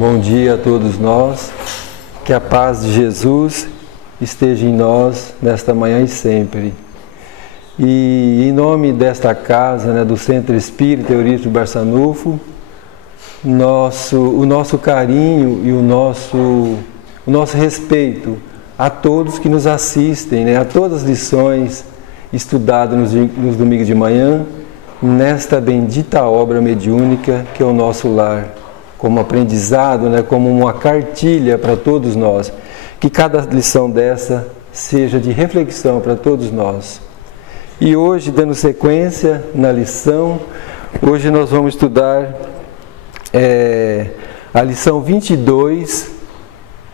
Bom dia a todos nós, que a paz de Jesus esteja em nós nesta manhã e sempre. E em nome desta casa, do Centro Espírita Eurípides Barçanufo, o nosso carinho e o nosso respeito a todos que nos assistem, a todas as lições estudadas nos domingos de manhã, nesta bendita obra mediúnica que é o nosso lar, como aprendizado, como uma cartilha para todos nós. Que cada lição dessa seja de reflexão para todos nós. E hoje, dando sequência na lição, hoje nós vamos estudar a lição 22,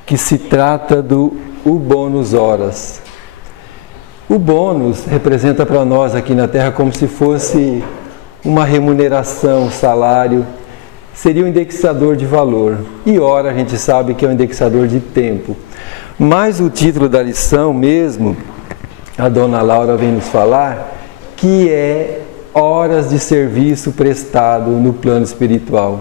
que se trata do bônus horas. O bônus representa para nós aqui na Terra como se fosse uma remuneração, um salário, seria um indexador de valor. E hora a gente sabe que é um indexador de tempo. Mas o título da lição mesmo, a dona Laura vem nos falar, que é horas de serviço prestado no plano espiritual.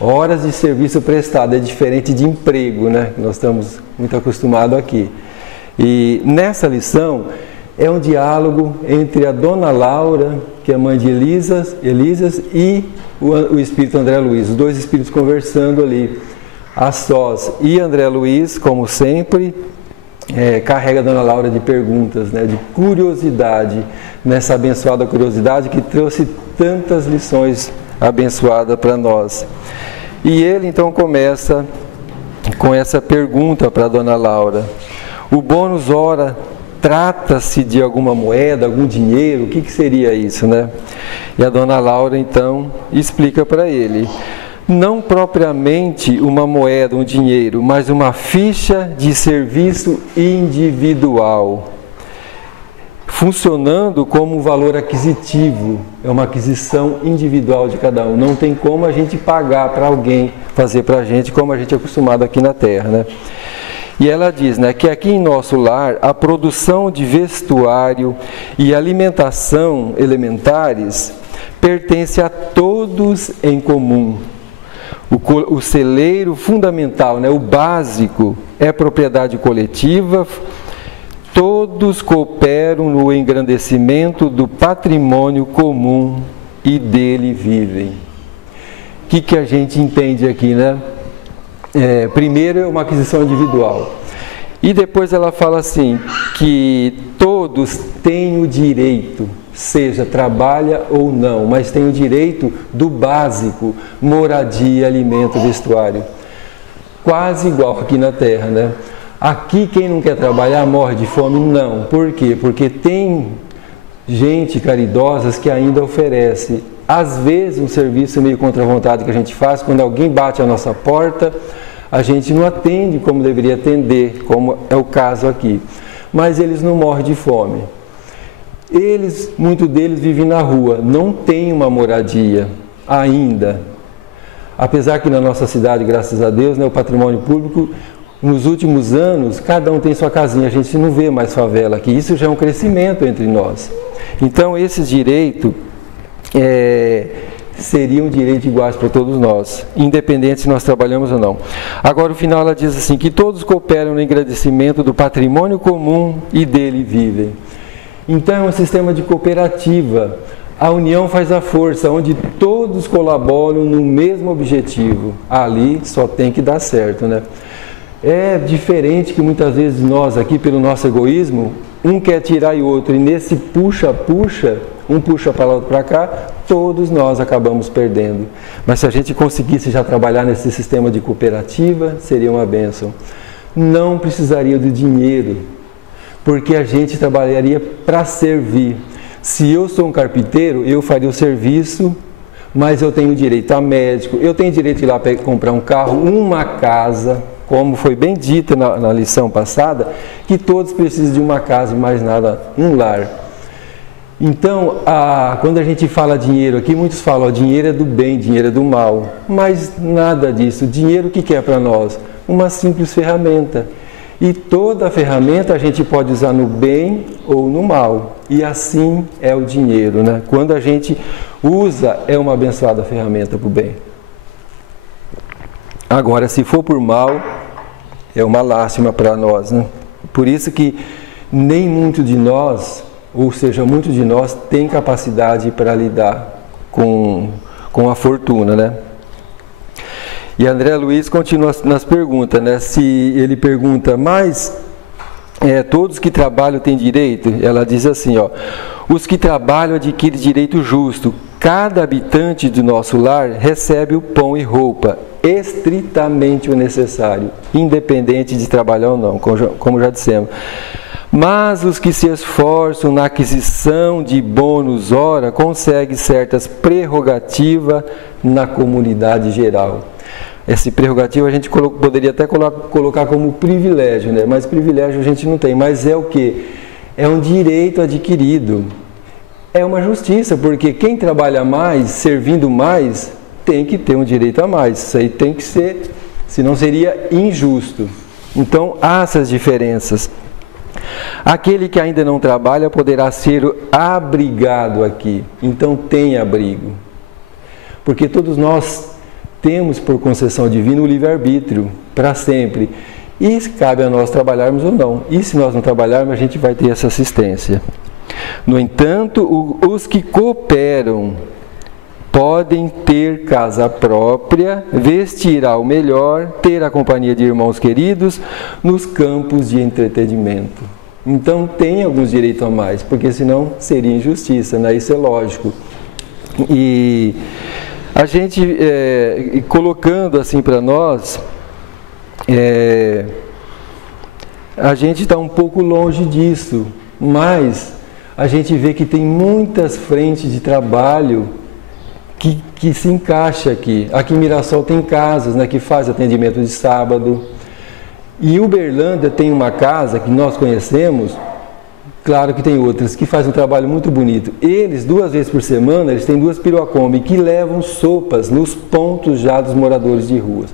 Horas de serviço prestado é diferente de emprego, nós estamos muito acostumados aqui. E nessa lição é um diálogo entre a dona Laura, que é mãe de Elisas, e o espírito André Luiz, os dois espíritos conversando ali a sós. E André Luiz, como sempre, carrega a dona Laura de perguntas, de curiosidade, nessa abençoada curiosidade que trouxe tantas lições abençoadas para nós. E ele então começa com essa pergunta para a dona Laura: o bônus hora trata-se de alguma moeda, algum dinheiro? O que seria isso, E a dona Laura então explica para ele: não propriamente uma moeda, um dinheiro, mas uma ficha de serviço individual, funcionando como um valor aquisitivo. É uma aquisição individual de cada um. Não tem como a gente pagar para alguém fazer para a gente como a gente é acostumado aqui na Terra, E ela diz, que aqui em nosso lar a produção de vestuário e alimentação elementares pertence a todos em comum. O celeiro fundamental, o básico, é propriedade coletiva. Todos cooperam no engrandecimento do patrimônio comum e dele vivem. O que a gente entende aqui, primeiro é uma aquisição individual. E depois ela fala assim, que todos têm o direito, seja trabalha ou não, mas tem o direito do básico, moradia, alimento, vestuário. Quase igual aqui na Terra, Aqui quem não quer trabalhar morre de fome? Não. Por quê? Porque tem gente caridosa que ainda oferece, às vezes, um serviço meio contra a vontade que a gente faz, quando alguém bate a nossa porta, a gente não atende como deveria atender, como é o caso aqui. Mas eles não morrem de fome. Muitos deles vivem na rua, não têm uma moradia ainda. Apesar que na nossa cidade, graças a Deus, o patrimônio público, nos últimos anos, cada um tem sua casinha, a gente não vê mais favela aqui. Isso já é um crescimento entre nós. Então, esses direitos seriam direitos iguais para todos nós, independente se nós trabalhamos ou não. Agora, no final, ela diz assim, que todos cooperam no engrandecimento do patrimônio comum e dele vivem. Então, é um sistema de cooperativa. A união faz a força, onde todos colaboram no mesmo objetivo. Ali só tem que dar certo, É diferente que muitas vezes nós aqui, pelo nosso egoísmo, um quer tirar e o outro, e nesse puxa-puxa, um puxa para lá, outro para cá, todos nós acabamos perdendo. Mas se a gente conseguisse já trabalhar nesse sistema de cooperativa, seria uma bênção. Não precisaria do dinheiro, porque a gente trabalharia para servir. Se eu sou um carpinteiro, eu faria o serviço, mas eu tenho direito a médico, eu tenho direito de ir lá para comprar um carro, uma casa, como foi bem dito na lição passada, que todos precisam de uma casa e mais nada, um lar. Então, quando a gente fala dinheiro aqui, muitos falam, dinheiro é do bem, dinheiro é do mal. Mas nada disso. Dinheiro o que é para nós? Uma simples ferramenta. E toda ferramenta a gente pode usar no bem ou no mal. E assim é o dinheiro, né? Quando a gente usa, é uma abençoada ferramenta para o bem. Agora, se for por mal, é uma lástima para nós, né? Por isso que nem muito de nós, ou seja, muitos de nós, tem capacidade para lidar com a fortuna, né? E André Luiz continua nas perguntas, né? Se ele pergunta, mas todos que trabalham têm direito? Ela diz assim, ó, os que trabalham adquirem direito justo. Cada habitante do nosso lar recebe o pão e roupa, estritamente o necessário, independente de trabalhar ou não, como já dissemos. Mas os que se esforçam na aquisição de bônus hora conseguem certas prerrogativas na comunidade geral. Esse prerrogativo a gente poderia até colocar como privilégio, né? Mas privilégio a gente não tem. Mas é o quê? É um direito adquirido. É uma justiça, porque quem trabalha mais, servindo mais, tem que ter um direito a mais. Isso aí tem que ser, senão seria injusto. Então, há essas diferenças. Aquele que ainda não trabalha poderá ser abrigado aqui. Então, tem abrigo. Porque todos nós temos, por concessão divina, o livre-arbítrio, para sempre. E cabe a nós trabalharmos ou não. E se nós não trabalharmos, a gente vai ter essa assistência. No entanto, os que cooperam podem ter casa própria, vestir ao melhor, ter a companhia de irmãos queridos nos campos de entretenimento. Então tem alguns direitos a mais, porque senão seria injustiça, né? Isso é lógico. E a gente, colocando assim para nós, a gente está um pouco longe disso, mas a gente vê que tem muitas frentes de trabalho que se encaixa aqui. Aqui em Mirassol tem casas, né, que faz atendimento de sábado. E Uberlândia tem uma casa que nós conhecemos, claro que tem outras, que faz um trabalho muito bonito. Eles, 2 vezes por semana, eles têm 2 piroacombi que levam sopas nos pontos já dos moradores de ruas.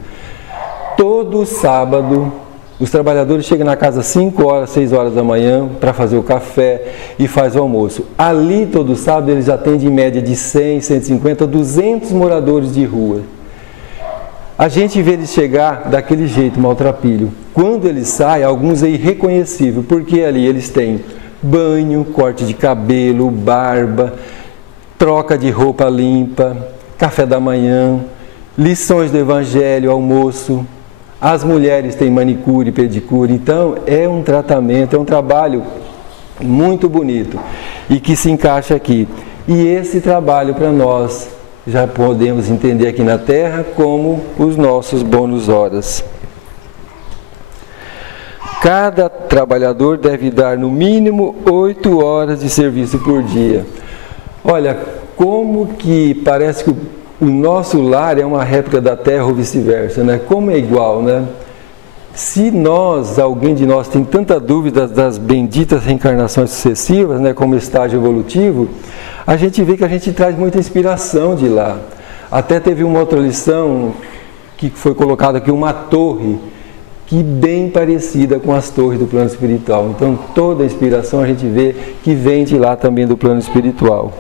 Todo sábado, os trabalhadores chegam na casa às 5 horas, 6 horas da manhã para fazer o café e faz o almoço. Ali, todo sábado, eles atendem em média de 100, 150, 200 moradores de rua. A gente vê eles chegar daquele jeito, maltrapilho. Quando eles saem, alguns é irreconhecível, porque ali eles têm banho, corte de cabelo, barba, troca de roupa limpa, café da manhã, lições do evangelho, almoço. As mulheres têm manicure e pedicure, então é um tratamento, é um trabalho muito bonito e que se encaixa aqui. E esse trabalho para nós já podemos entender aqui na Terra como os nossos bônus horas. Cada trabalhador deve dar no mínimo 8 horas de serviço por dia. Olha, como que parece que o nosso lar é uma réplica da Terra ou vice-versa, né? Como é igual, né? Se alguém de nós tem tanta dúvida das benditas reencarnações sucessivas, né, como estágio evolutivo, a gente vê que a gente traz muita inspiração de lá. Até teve uma outra lição que foi colocada aqui, uma torre, que bem parecida com as torres do plano espiritual. Então toda a inspiração a gente vê que vem de lá também do plano espiritual.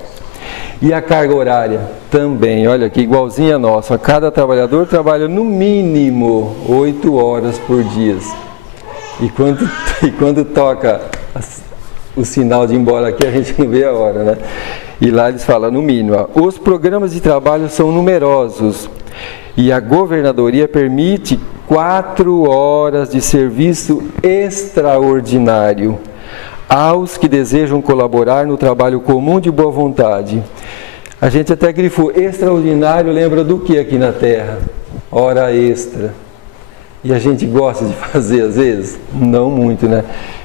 E a carga horária também, olha aqui, igualzinha a nossa. Cada trabalhador trabalha no mínimo 8 horas por dia. E quando toca o sinal de ir embora aqui, a gente não vê a hora, né? E lá eles falam no mínimo. Ó, os programas de trabalho são numerosos e a governadoria permite 4 horas de serviço extraordinário aos que desejam colaborar no trabalho comum de boa vontade. A gente até grifou, extraordinário lembra do que aqui na Terra? Hora extra. E a gente gosta de fazer às vezes? Não muito, né?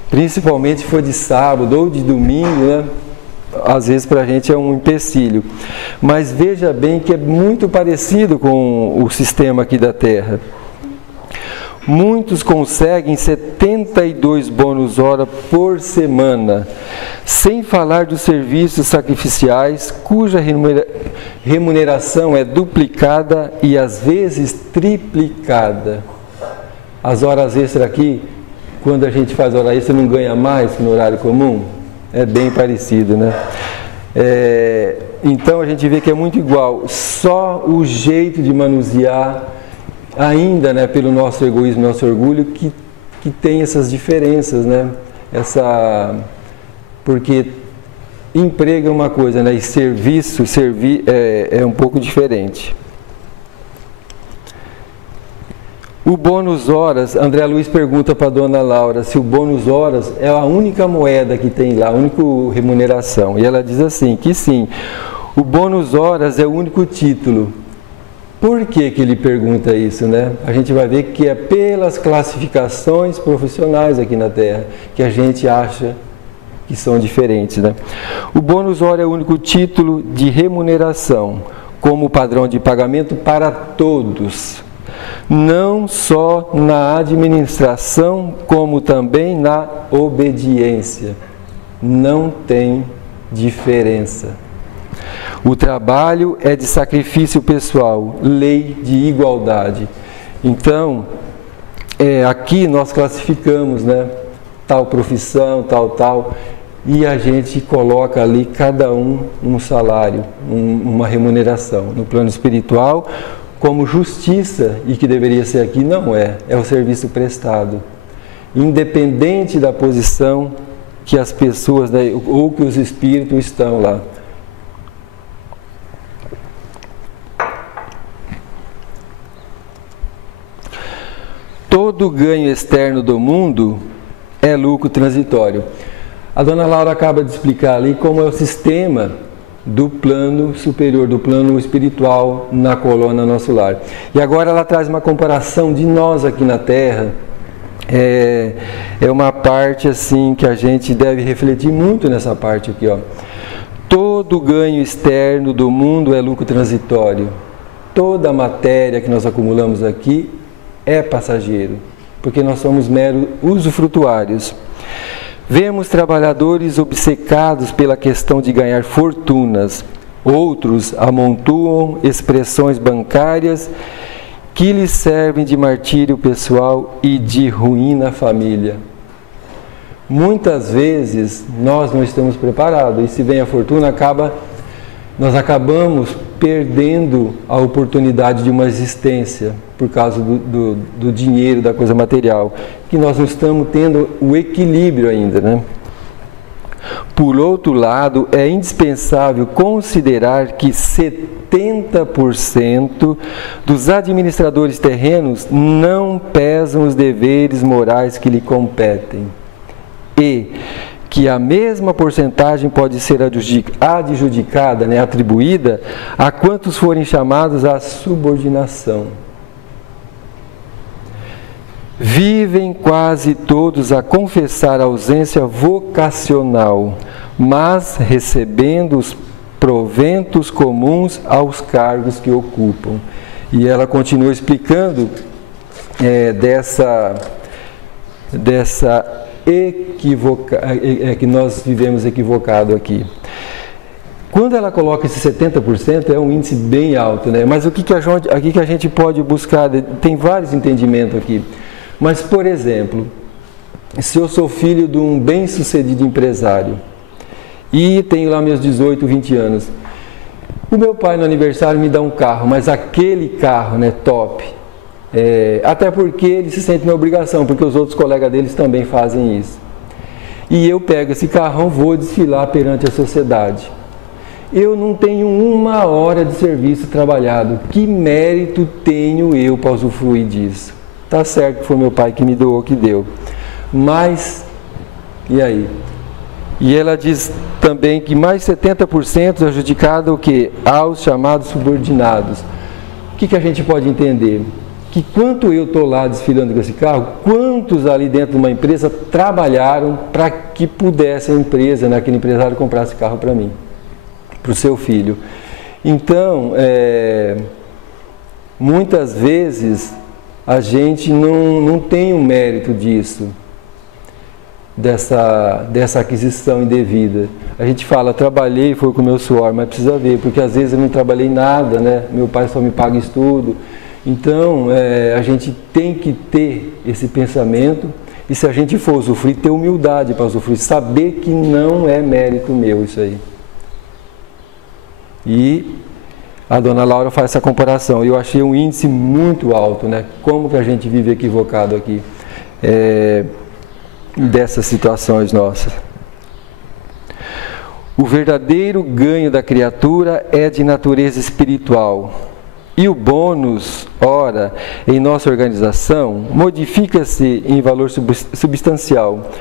Principalmente se for de sábado ou de domingo, né? Às vezes para a gente é um empecilho. Mas veja bem que é muito parecido com o sistema aqui da Terra. Muitos conseguem 72 bônus hora por semana, sem falar dos serviços sacrificiais, cuja remuneração é duplicada e às vezes triplicada. As horas extras aqui, quando a gente faz hora extra, não ganha mais que no horário comum? É bem parecido, né? Então a gente vê que é muito igual, só o jeito de manusear ainda, né, pelo nosso egoísmo, nosso orgulho, que tem essas diferenças, né? Porque emprego é uma coisa, né? E servir é um pouco diferente. O bônus horas, André Luiz pergunta para a dona Laura se o bônus horas é a única moeda que tem lá, a única remuneração. E ela diz assim, que sim, o bônus horas é o único título. Por que ele pergunta isso, né? A gente vai ver que é pelas classificações profissionais aqui na Terra que a gente acha que são diferentes, né? O bônus hora é o único título de remuneração como padrão de pagamento para todos, não só na administração, como também na obediência. Não tem diferença. O trabalho é de sacrifício pessoal, lei de igualdade. Então, aqui nós classificamos, né, tal profissão, tal, e a gente coloca ali cada um salário, uma remuneração. No plano espiritual, como justiça, e que deveria ser aqui, não é o serviço prestado. Independente da posição que as pessoas, né, ou que os espíritos estão lá. Todo ganho externo do mundo é lucro transitório. A dona Laura acaba de explicar ali como é o sistema do plano superior, do plano espiritual na colônia Nosso Lar. E agora ela traz uma comparação de nós aqui na Terra. É uma parte assim que a gente deve refletir muito nessa parte aqui, ó. Todo ganho externo do mundo é lucro transitório. Toda a matéria que nós acumulamos aqui é passageiro, porque nós somos meros usufrutuários. Vemos trabalhadores obcecados pela questão de ganhar fortunas. Outros amontoam expressões bancárias que lhes servem de martírio pessoal e de ruína à família. Muitas vezes nós não estamos preparados, e se vem a fortuna, nós acabamos perdendo a oportunidade de uma existência por causa do dinheiro, da coisa material, que nós não estamos tendo o equilíbrio ainda, né? Por outro lado, é indispensável considerar que 70% dos administradores terrenos não pesam os deveres morais que lhe competem e que a mesma porcentagem pode ser adjudicada, né, atribuída a quantos forem chamados à subordinação. Vivem quase todos a confessar a ausência vocacional, mas recebendo os proventos comuns aos cargos que ocupam. E ela continua explicando que nós vivemos equivocado aqui. Quando ela coloca esse 70%, é um índice bem alto, né? Mas o que a gente pode buscar? Tem vários entendimentos aqui. Mas, por exemplo, se eu sou filho de um bem-sucedido empresário e tenho lá meus 18, 20 anos, o meu pai no aniversário me dá um carro, mas aquele carro, né, top, até porque ele se sente na obrigação, porque os outros colegas deles também fazem isso. E eu pego esse carrão, vou desfilar perante a sociedade. Eu não tenho uma hora de serviço trabalhado. Que mérito tenho eu para usufruir disso? Tá certo que foi meu pai que me doou, que deu. Mas, e aí? E ela diz também que mais 70% é adjudicado o quê? Aos chamados subordinados. O que a gente pode entender? Que quanto eu estou lá desfilando com esse carro, quantos ali dentro de uma empresa trabalharam para que pudesse a empresa, né, aquele empresário comprar esse carro para mim, para o seu filho. Então, muitas vezes a gente não tem o mérito disso, dessa aquisição indevida. A gente fala, trabalhei, foi com o meu suor, mas precisa ver, porque às vezes eu não trabalhei nada, né? Meu pai só me paga estudo. Então, a gente tem que ter esse pensamento, e se a gente for usufruir, ter humildade para usufruir, saber que não é mérito meu isso aí. E a dona Laura faz essa comparação. E eu achei um índice muito alto, né? Como que a gente vive equivocado aqui dessas situações nossas. O verdadeiro ganho da criatura é de natureza espiritual. E o bônus, ora, em nossa organização, modifica-se em valor substancial,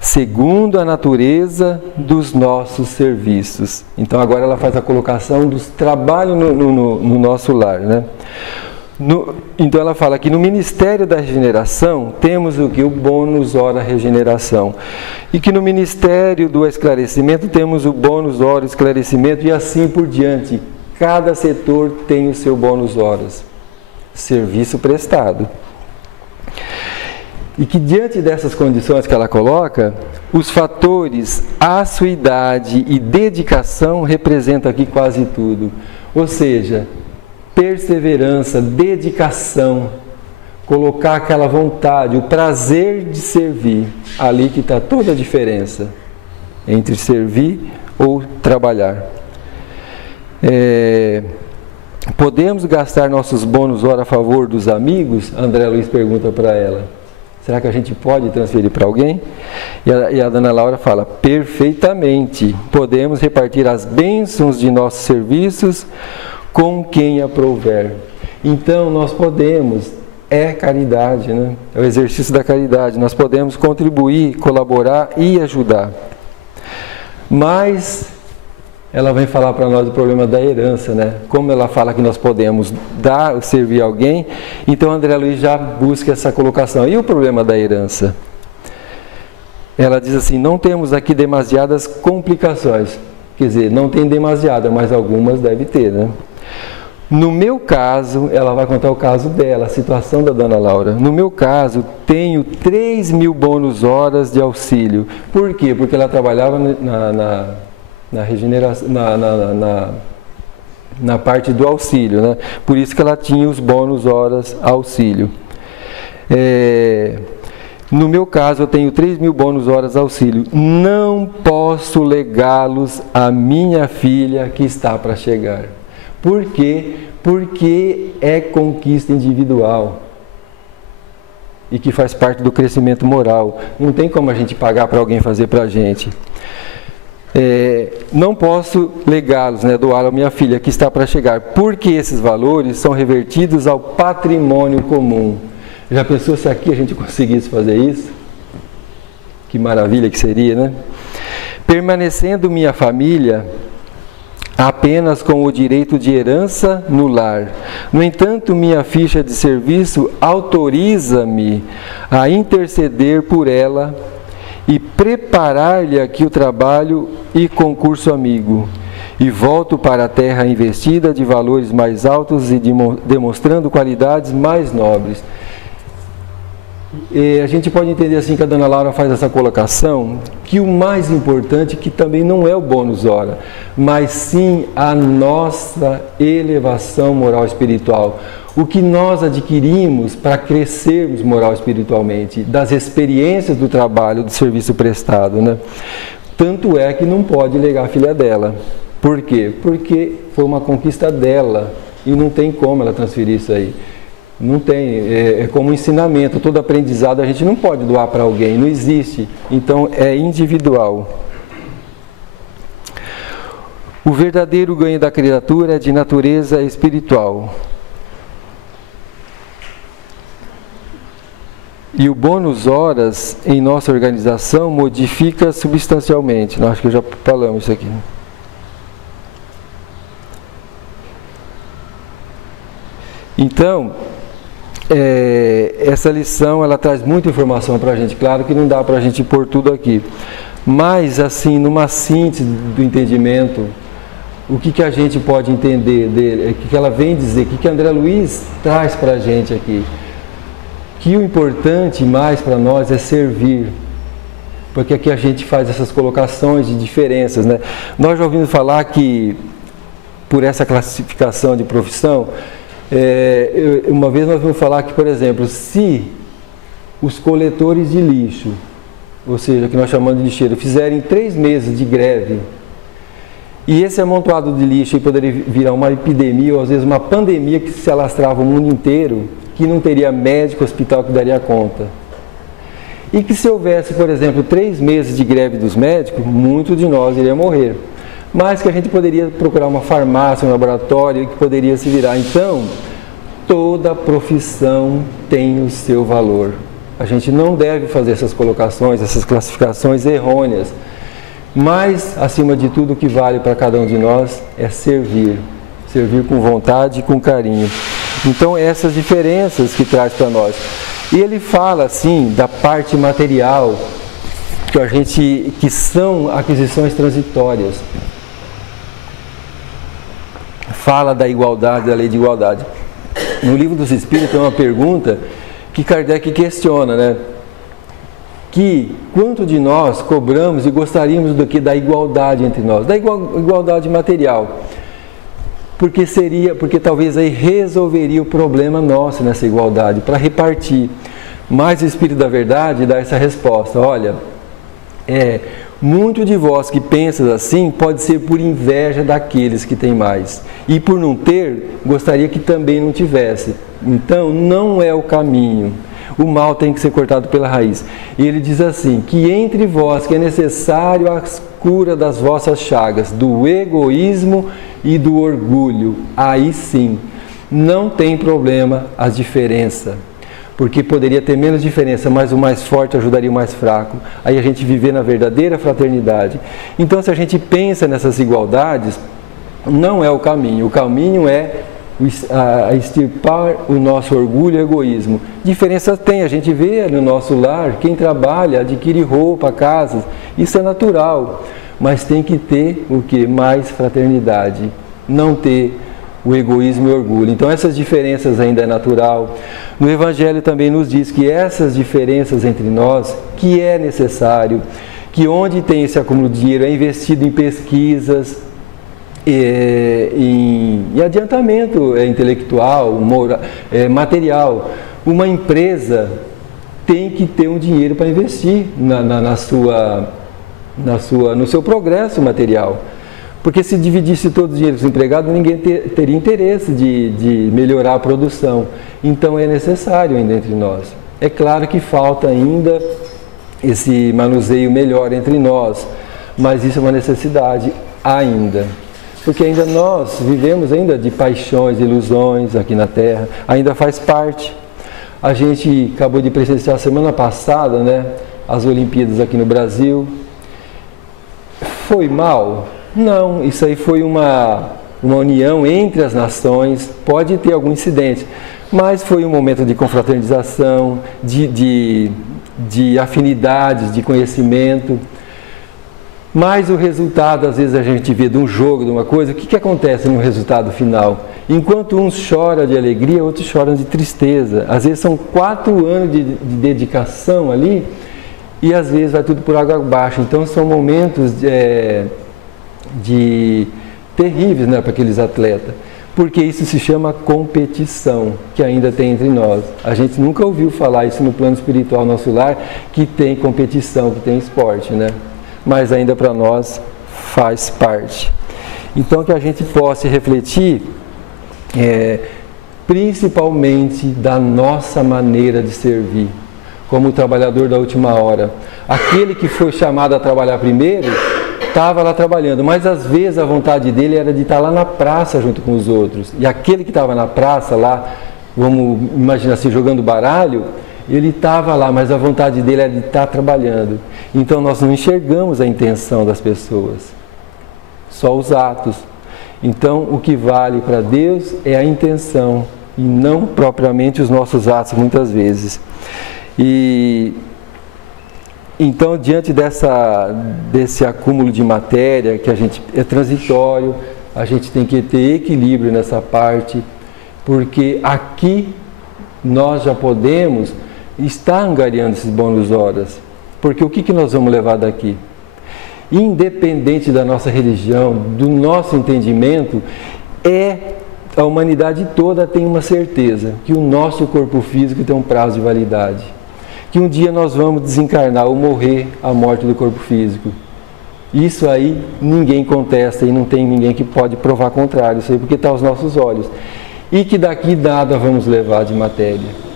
segundo a natureza dos nossos serviços. Então agora ela faz a colocação dos trabalhos no nosso lar, né? Então ela fala que no Ministério da Regeneração temos o que? O bônus hora regeneração. E que no Ministério do Esclarecimento temos o bônus hora esclarecimento e assim por diante. Cada setor tem o seu bônus horas, serviço prestado. E que diante dessas condições que ela coloca, os fatores assiduidade e dedicação representam aqui quase tudo. Ou seja, perseverança, dedicação, colocar aquela vontade, o prazer de servir, ali que está toda a diferença entre servir ou trabalhar. Podemos gastar nossos bônus hora a favor dos amigos? André Luiz pergunta para ela. Será que a gente pode transferir para alguém? E a dona Laura fala, perfeitamente. Podemos repartir as bênçãos de nossos serviços com quem aprouver. Então, nós podemos, é caridade, né? É o exercício da caridade. Nós podemos contribuir, colaborar e ajudar. Mas ela vem falar para nós do problema da herança, né? Como ela fala que nós podemos dar, servir alguém, então André Luiz já busca essa colocação. E o problema da herança? Ela diz assim, não temos aqui demasiadas complicações. Quer dizer, não tem demasiada, mas algumas deve ter, né? No meu caso, ela vai contar o caso dela, a situação da dona Laura. No meu caso, tenho 3.000 bônus horas de auxílio. Por quê? Porque ela trabalhava na regeneração, na parte do auxílio, né? Por isso que ela tinha os bônus horas auxílio. No meu caso, eu tenho 3.000 bônus horas auxílio. Não posso legá-los à minha filha que está para chegar. Por quê? Porque é conquista individual e que faz parte do crescimento moral. Não tem como a gente pagar para alguém fazer para a gente. Não posso legá-los, né, doar à minha filha que está para chegar, porque esses valores são revertidos ao patrimônio comum. Já pensou se aqui a gente conseguisse fazer isso? Que maravilha que seria, né? Permanecendo minha família apenas com o direito de herança no lar. No entanto, minha ficha de serviço autoriza-me a interceder por ela e preparar-lhe aqui o trabalho e concurso amigo. E volto para a terra investida de valores mais altos e demonstrando qualidades mais nobres. A gente pode entender assim que a dona Laura faz essa colocação, que o mais importante, que também não é o bônus hora, mas sim a nossa elevação moral espiritual. O que nós adquirimos para crescermos moral espiritualmente, das experiências do trabalho, do serviço prestado, né? Tanto é que não pode legar a filha dela. Por quê? Porque foi uma conquista dela e não tem como ela transferir isso aí. Não tem, é como ensinamento, todo aprendizado a gente não pode doar para alguém, não existe. Então é individual. O verdadeiro ganho da criatura é de natureza espiritual. E o bônus horas em nossa organização modifica substancialmente. Acho que já falamos isso aqui. Então, essa lição ela traz muita informação para a gente. Claro que não dá para a gente pôr tudo aqui. Mas, assim, numa síntese do entendimento, o que a gente pode entender dele, o que ela vem dizer, o que André Luiz traz para a gente aqui. Que o importante mais para nós é servir, porque aqui a gente faz essas colocações de diferenças, né? Nós já ouvimos falar que, por essa classificação de profissão, uma vez nós vimos falar que, por exemplo, se os coletores de lixo, ou seja, que nós chamamos de lixeiro, fizerem 3 meses de greve E esse amontoado de lixo poderia virar uma epidemia ou às vezes uma pandemia que se alastrava o mundo inteiro, que não teria médico, hospital que daria conta. E que se houvesse, por exemplo, 3 meses de greve dos médicos, muitos de nós iria morrer. Mas que a gente poderia procurar uma farmácia, um laboratório que poderia se virar. Então, toda profissão tem o seu valor. A gente não deve fazer essas colocações, essas classificações errôneas. Mas, acima de tudo, o que vale para cada um de nós é servir. Servir com vontade e com carinho. Então, essas diferenças que traz para nós. E ele fala, assim, da parte material, que são aquisições transitórias. Fala da igualdade, da lei de igualdade. No Livro dos Espíritos tem uma pergunta que Kardec questiona, né? Que quanto de nós cobramos e gostaríamos da igualdade entre nós, da igualdade material, porque talvez aí resolveria o problema nosso nessa igualdade, para repartir. Mas o Espírito da Verdade dá essa resposta: olha, muito de vós que pensas assim pode ser por inveja daqueles que têm mais, e por não ter, gostaria que também não tivesse. Então não é o caminho. O mal tem que ser cortado pela raiz. E ele diz assim, que entre vós que é necessário a cura das vossas chagas, do egoísmo e do orgulho. Aí sim, não tem problema as diferenças. Porque poderia ter menos diferença, mas o mais forte ajudaria o mais fraco. Aí a gente viver na verdadeira fraternidade. Então, se a gente pensa nessas igualdades, não é o caminho. O caminho é a extirpar o nosso orgulho e egoísmo. Diferença tem, a gente vê no nosso lar, quem trabalha adquire roupa, casas, isso é natural, mas tem que ter o que? Mais fraternidade, não ter o egoísmo e o orgulho. Então essas diferenças ainda é natural. No Evangelho também nos diz que essas diferenças entre nós, que é necessário, que onde tem esse acúmulo de dinheiro é investido em pesquisas, em adiantamento intelectual, material. Uma empresa tem que ter um dinheiro para investir no seu progresso material. Porque se dividisse todo o dinheiro dos empregados, ninguém teria interesse de melhorar a produção. Então é necessário ainda entre nós. É claro que falta ainda esse manuseio melhor entre nós, mas isso é uma necessidade ainda. Porque ainda nós vivemos ainda de paixões, ilusões aqui na Terra, ainda faz parte. A gente acabou de presenciar semana passada, né, as Olimpíadas aqui no Brasil. Foi mal? Não, isso aí foi uma união entre as nações, pode ter algum incidente, mas foi um momento de confraternização, de afinidades, de conhecimento. Mas o resultado, às vezes a gente vê de um jogo, de uma coisa, o que acontece no resultado final? Enquanto uns choram de alegria, outros choram de tristeza. Às vezes são 4 anos de dedicação ali e às vezes vai tudo por água abaixo. Então são momentos terríveis, né, para aqueles atletas. Porque isso se chama competição, que ainda tem entre nós. A gente nunca ouviu falar isso no plano espiritual nosso lar, que tem competição, que tem esporte, né? Mas ainda para nós faz parte. Então que a gente possa refletir principalmente da nossa maneira de servir, como o trabalhador da última hora. Aquele que foi chamado a trabalhar primeiro, estava lá trabalhando, mas às vezes a vontade dele era de estar lá na praça junto com os outros. E aquele que estava na praça lá, vamos imaginar assim, jogando baralho, ele estava lá, mas a vontade dele era de estar trabalhando. Então nós não enxergamos a intenção das pessoas, só os atos. Então o que vale para Deus é a intenção e não propriamente os nossos atos muitas vezes. Então, diante desse acúmulo de matéria, que a gente é transitório, a gente tem que ter equilíbrio nessa parte, porque aqui nós já podemos estar angariando esses bônus horas. Porque o que nós vamos levar daqui? Independente da nossa religião, do nosso entendimento, a humanidade toda tem uma certeza, que o nosso corpo físico tem um prazo de validade. Que um dia nós vamos desencarnar ou morrer a morte do corpo físico. Isso aí ninguém contesta e não tem ninguém que pode provar contrário, isso aí porque está aos nossos olhos. E que daqui nada vamos levar de matéria.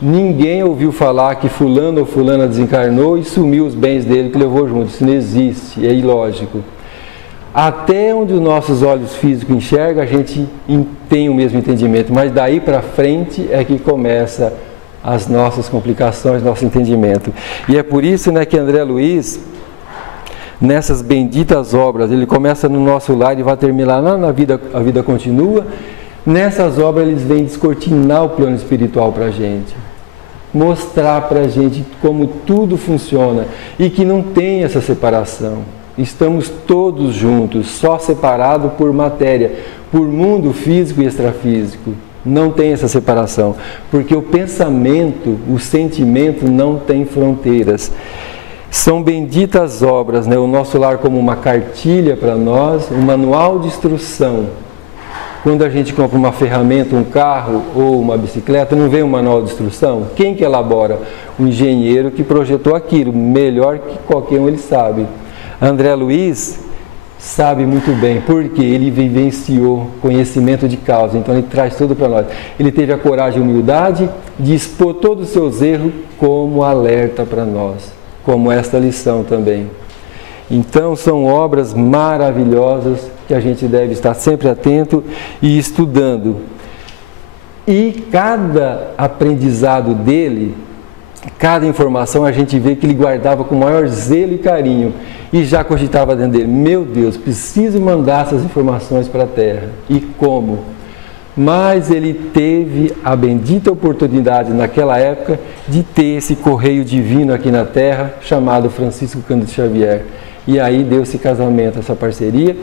Ninguém ouviu falar que fulano ou fulana desencarnou e sumiu os bens dele que levou junto. Isso não existe, é ilógico. Até onde os nossos olhos físicos enxergam, a gente tem o mesmo entendimento, mas daí para frente é que começa as nossas complicações, nosso entendimento. E é por isso, né, que André Luiz, nessas benditas obras, ele começa no nosso lar e vai terminar lá na vida, a vida continua. Nessas obras eles vêm descortinar o plano espiritual para a gente, mostrar para a gente como tudo funciona e que não tem essa separação. Estamos todos juntos, só separado por matéria, por mundo físico e extrafísico. Não tem essa separação, porque o pensamento, o sentimento não tem fronteiras. São benditas obras, né? O nosso lar como uma cartilha para nós, um manual de instrução. Quando a gente compra uma ferramenta, um carro ou uma bicicleta, não vem um manual de instrução? Quem que elabora? O engenheiro que projetou aquilo, melhor que qualquer um ele sabe. André Luiz sabe muito bem, porque ele vivenciou conhecimento de causa, então ele traz tudo para nós. Ele teve a coragem e a humildade de expor todos os seus erros como alerta para nós, como esta lição também. Então são obras maravilhosas que a gente deve estar sempre atento e estudando. E cada aprendizado dele, cada informação a gente vê que ele guardava com o maior zelo e carinho e já cogitava dentro dele: meu Deus, preciso mandar essas informações para a Terra. E como? Mas ele teve a bendita oportunidade naquela época de ter esse correio divino aqui na Terra chamado Francisco Cândido Xavier. E aí deu esse casamento, essa parceria,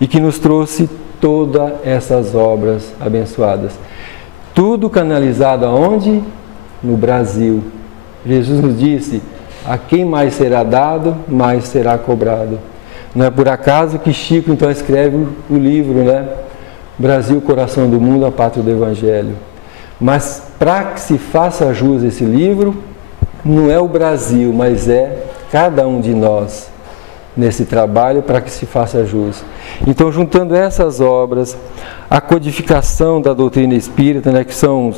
e que nos trouxe todas essas obras abençoadas. Tudo canalizado aonde? No Brasil. Jesus nos disse: a quem mais será dado, mais será cobrado. Não é por acaso que Chico então escreve o livro, né? Brasil, coração do mundo, a pátria do Evangelho. Mas para que se faça jus esse livro, não é o Brasil, mas é cada um de nós nesse trabalho para que se faça jus. Então, juntando essas obras, a codificação da doutrina espírita, né, que são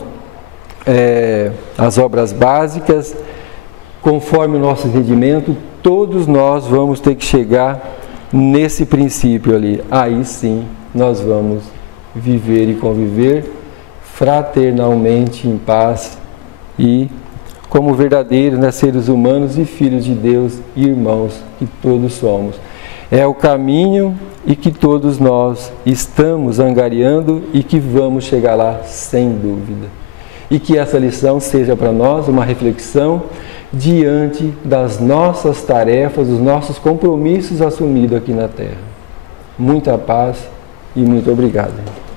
as obras básicas, conforme o nosso entendimento, todos nós vamos ter que chegar nesse princípio ali. Aí sim, nós vamos viver e conviver fraternalmente em paz e como verdadeiros, né, seres humanos e filhos de Deus e irmãos que todos somos. É o caminho e que todos nós estamos angariando e que vamos chegar lá sem dúvida. E que essa lição seja para nós uma reflexão diante das nossas tarefas, dos nossos compromissos assumidos aqui na Terra. Muita paz e muito obrigado.